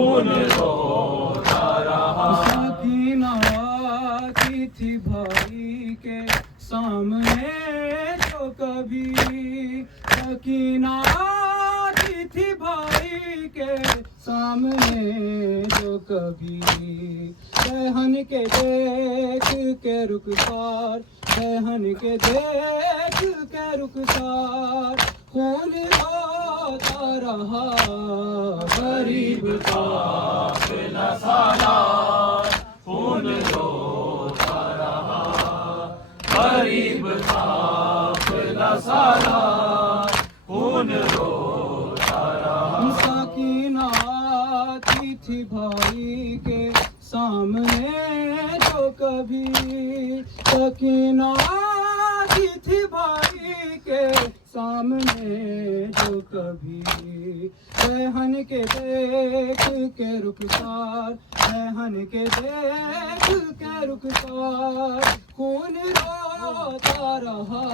خون روتا رہا. سکینہ آتی تھی بھائی کے سامنے جو کبھی، سکینہ آتی تھی بھائی کے سامنے جو کبھی، بہن کے دیکھ کے رخسار، بہن کے دیکھ کے رخسار، خون روتا رہا غریب کا قافلہ سالار خون روتا رہا. غریب قافلہ سالار خون روتا رہا. سکینہ آتی تھی بھائی کے سامنے جو کبھی، سکینہ آتی تھی بھائی کے سامنے جو کبھی، بہن کے دیکھ کے رخسار، بہن کے دیکھ کے رخسار، خون روتا رہا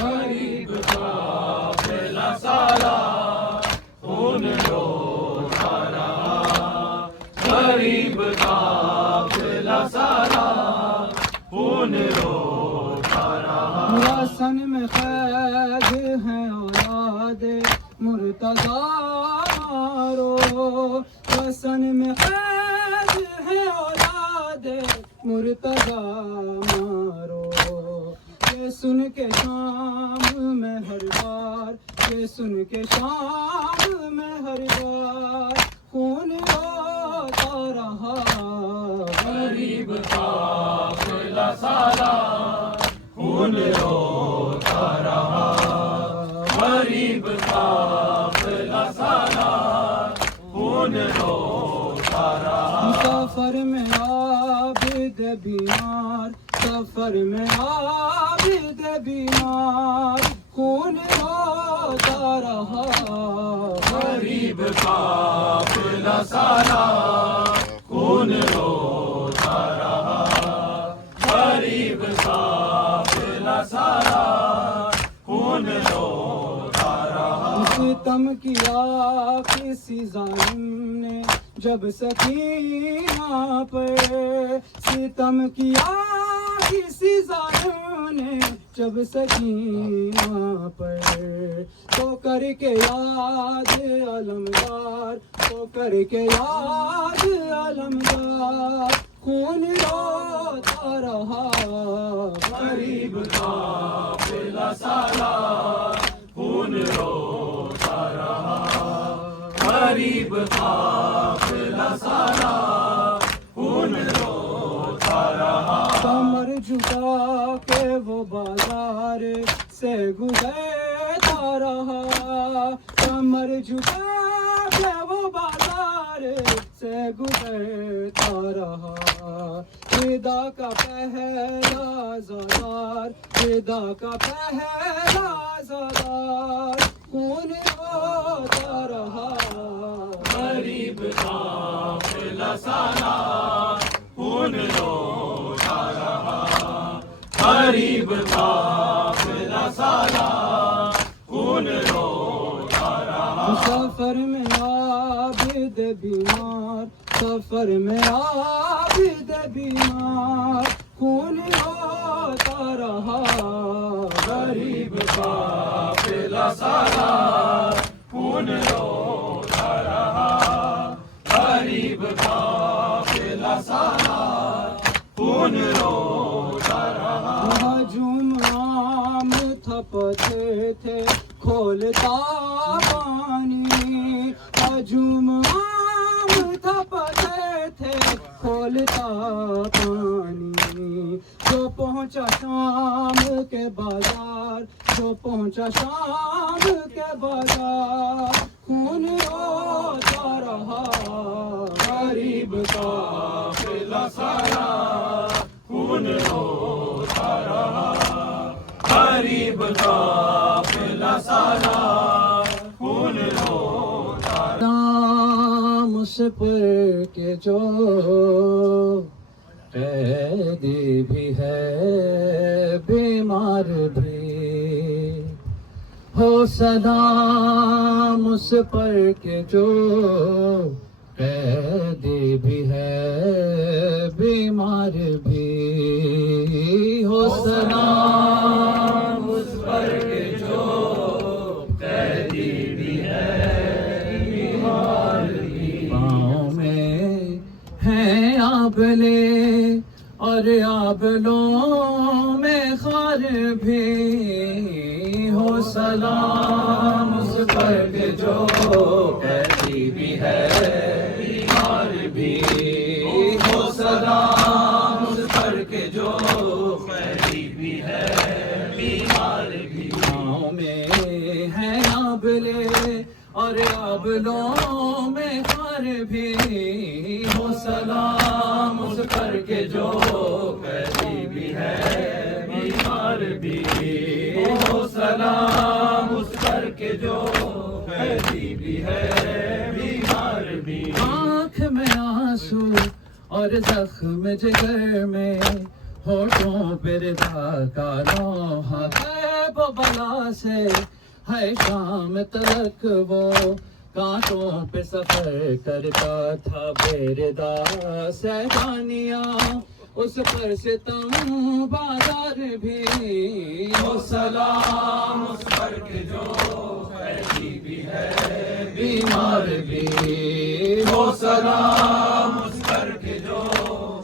غریب قافلہ سالار خون روتا رہا. غریب قافلہ سالار خون روتا رہا. رسن میں قید ہے اولاد مرتضیٰ مارو، رسن میں قید ہے اولاد مرتضیٰ مارو، یہ سن کے شام میں ہر بار، یہ سن کے شام میں ہر بار، خون روتا رہا غریب قافلہ سالار خون روتا رہا. غریب قافلہ سالار خون روتا رہا. سفر میں عابد بیمار، سفر میں عابد بیمار، خون روتا رہا غریب قافلہ سالار خون روتا رہا. غریب قافلہ سالار خون روتا رہا. ستم کیا کسی ظالم نے جب سکینہ پر، ستم کیا کسی ظالم نے جب سکینہ پر، تو کر کے یاد علمدار، تو کر کے یاد علمدار، خون روتا رہا غریب قافلہ سالار خون روتا رہا. غریب قافلہ سالار خون روتا رہا. کمر جھکا کے وہ بازار سے گزرتا رہا، کمر جھکا کے وہ بازار سے گزرتا رہا، خدا کا پہلا زادار، خدا کا پہلا زادار، خون روتا رہا غریب قافلہ سالار خون روتا رہا. غریب قافلہ سالار خون روتا رہا. سفر میں عابد بیمار، سفر میں عابد بیمار، خون روتا رہا غریب قافلہ سالار خون روتا رہا. غریب قافلہ سالار خون روتا رہا. ہجوم عام تھپتے تھے کھولتا پانی، ہجوم عام تھپتے تھے کھولتا پانی، جو پہنچا شام کے بازار، جو پہنچا شام کے بازار، خون روتا رہا غریب قافلہ سالار خون روتا رہا. غریب قافلہ سالار خون روتا رہا. نام اس پر کے جو قیدی بھی ہے بیمار بھی، ہو سلام اس پر کے جو آبلے اور آبلوں میں خار بھی ہو سلام اس پر کہ جو کہتی بھی ہے بیمار بھی ہو سلام اس پر کہ جو کہتی بھی ہے بیمار بھی گاؤں میں ہے آبلے اور آبلوں میں خار بھی ہو سلام اس پر کہ جو کہتی بھی ہے بیمار بھی ہو سلام اس پر کہ جو کہتی بھی ہے بیمار بھی آنکھ میں آنسو اور زخم جگر میں ہوٹوں پر رضا کا لوحہ غیب و بلا سے ہے شام تلک وہ کانٹوں پہ سفر کرتا تھا بے ردا سیلانیاں اس پر ستم بازار بھی ہو سلام اس پر کہ جو کہتی بھی ہے بیمار بھی ہو سلام اس پر کہ جو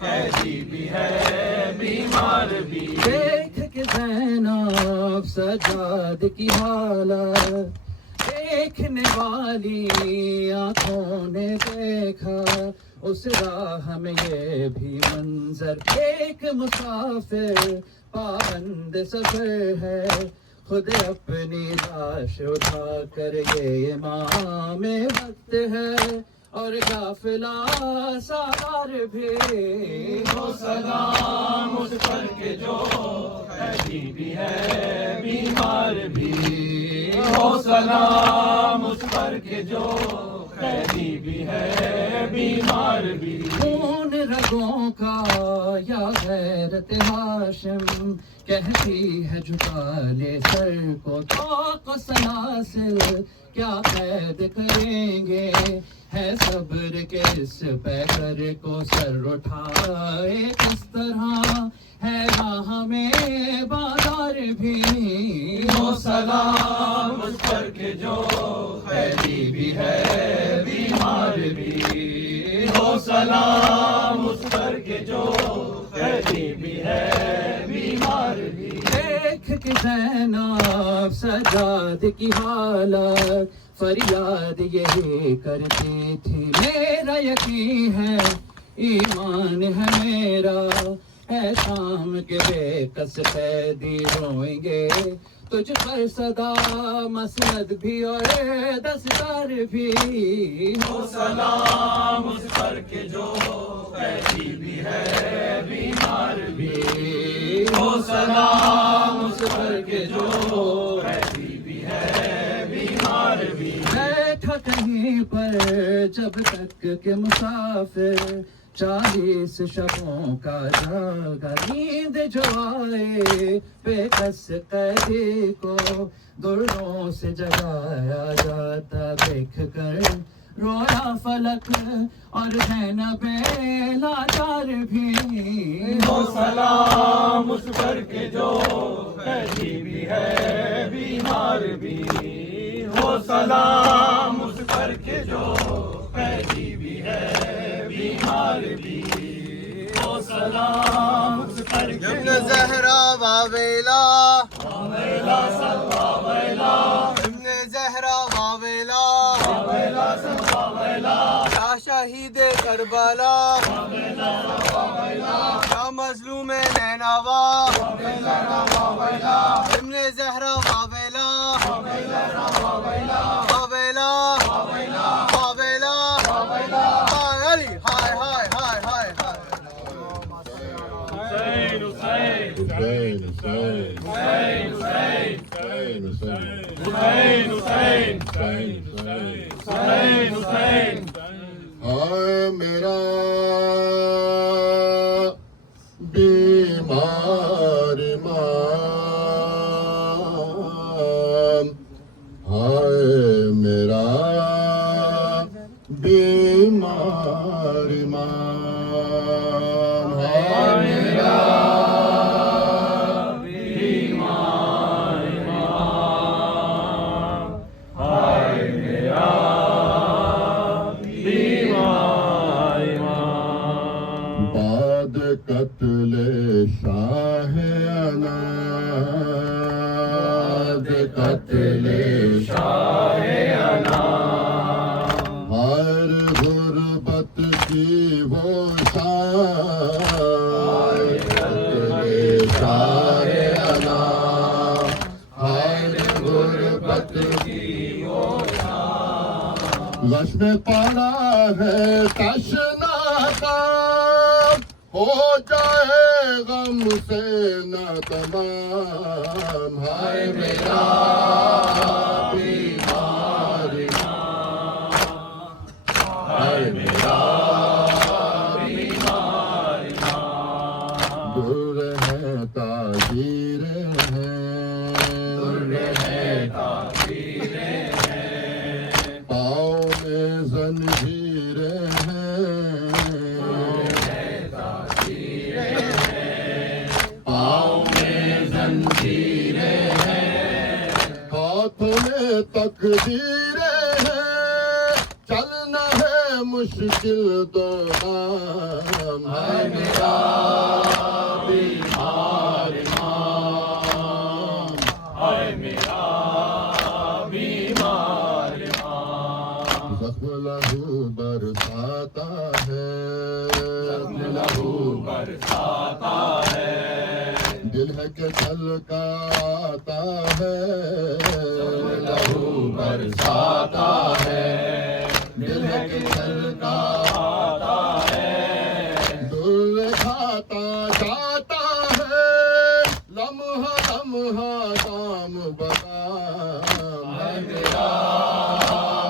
کہتی بھی ہے بیمار بھی دیکھ کے زینب سجاد کی حالت دیکھنے والی آنکھوں نے دیکھا اس راہ میں یہ بھی منظر ایک مسافر پابند سفر ہے خود اپنی لاش اٹھا کر یہ امام وقت ہے اور قافلہ سالار بھی ہو سلام اس پر کہ جو کہتی بھی ہے بیمار بھی ہو سلام اس پر کہ جو کہتی بھی ہے بیمار بھی خون رگوں کا یا غیرت ہاشم کہتی ہے جھکا لے سر کو طاق و سلاسل کیا قید کریں گے ہے صبر کے اس پیکر کو سر اٹھائے کس طرح ہے راہ میں بازار بھی ہو سلام اس پر کہ جو کہتی بھی ہے بیمار بھی ہو سلام اس پر کہ جو کہتی بھی ہے بیمار بھی دیکھ کے زینب سجاد کی حالت فریاد یہی کرتی تھی میرا یقین ہے ایمان ہے میرا ہے شام کے بے کس قیدی روئیں گے تجھ پر صدا مسند بھی اور دستار بھی ہو سلام اس پر کہ جو کہتی بھی ہے بیمار بھی ہو سلام اس پر کہ جو کہتی بھی ہے بیمار بھی بیٹھا کہیں پر جب تک کہ مسافر 40 شبوں کا جاگا نیند جو آئے بے کس قیدی کو دردوں سے جگایا جاتا دیکھ کر رویا فلک اور زینب لاچار بھی ہو سلام اس پر کہ جو کہتی بھی ہے بیمار بھی ہو سلام اس پر کہ جو کہتی بھی ہے بیمار بھی ہو سلام اس پر کہ جو زہرا واویلا واویلا سب واویلا ابن زہرا واویلا واویلا سب واویلا یا شہید کربلا واویلا سب واویلا یا مظلوم نینوا واویلا واویلا ابن زہرا واویلا واویلا واویلا واویلا واویلا واویلا واویلا علی ہائے ہائے ہائے ہائے ہائے حسین حسین Hussein, Hussein, حسین Hussein, حسین حسین Hussein, Hussein. حسین حسین ہائے میرا بیمار امام، ہائے میرا بیمار امام، ہائے میرا قتل شاہ انام، ہر غربت کی وہ شان، قتل شاہ انام، ہر غربت کی وہ شان، لش میں پڑا ہے تشنا کا، ہو جائے غم سے نہ تمام، ہائے میرا بیمار ماں، ہائے میرا بیمار ماں، دور ہے تعبیریں ہیں، دور ہے تعبیریں ہیں، پاؤں میں زنجیریں ہیں، ہاتھوں میں تقدیریں ہیں، چلنا ہے مشکل دو نام، ہے میرا بیمار ماں، ہے میرا بیمار ماں، زخم لہو برساتا ہے، زخم لہو برساتا ہے، دل ہے کہ چھلکاتا ہے، لہو برساتا ہے، دل ہے کہ چھلکاتا ہے، دل کھاتا جاتا ہے، لمحہ لمحہ کام بکام، ہے میرا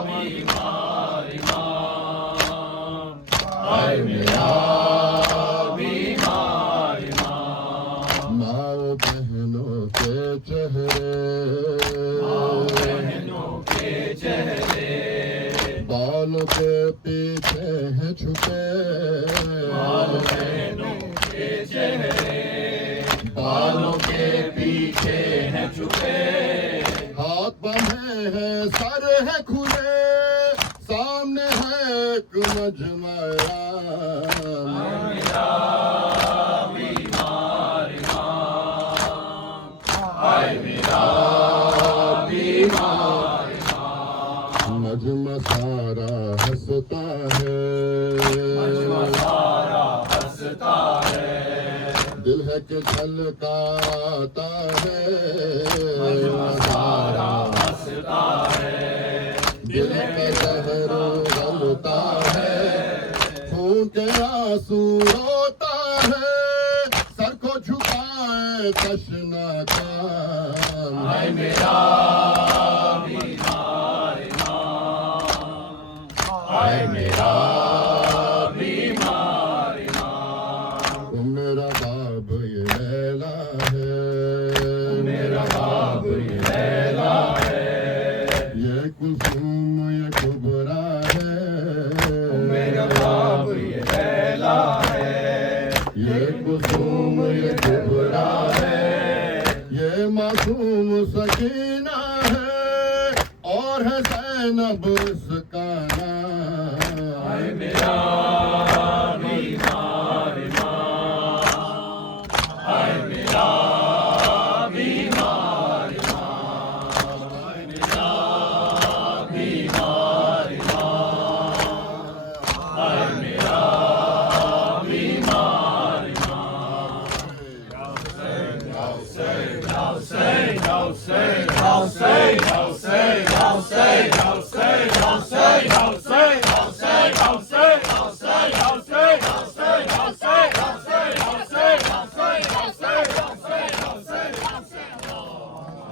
بیمار ماں، ہے میرا بہنوں کے چہرے، بہنوں کے چہرے، بالوں کے پیچھے ہیں چھپے، بہنوں کے چہرے، بالوں کے پیچھے ہیں چھپے، ہاتھ بندھے ہیں سر ہے کھلے، سامنے ہے ایک مجمع رام، مجمع سارا ہنستا ہے، مجمع سارا ہنستا ہے، دل ہے کہ چھلکاتا ہے، مجمع سارا ہنستا ہے، دل ہے کہ زہر غلتا ہے، خون کے آنسو روتا ہے، سر کو جھکائے تشنا کام، ہے میرا بیمار ماں، ہے میرا بیمار ماں، میرا باب یہ لیلا ہے، میرا باب یہ لیلا ہے، یہ کلثوم یہ کبرا ہے، میرا باب یہ لیلا ہے، یہ کلثوم یہ کبرا ہے، یہ معصوم سکینہ ہے، اور ہے زینب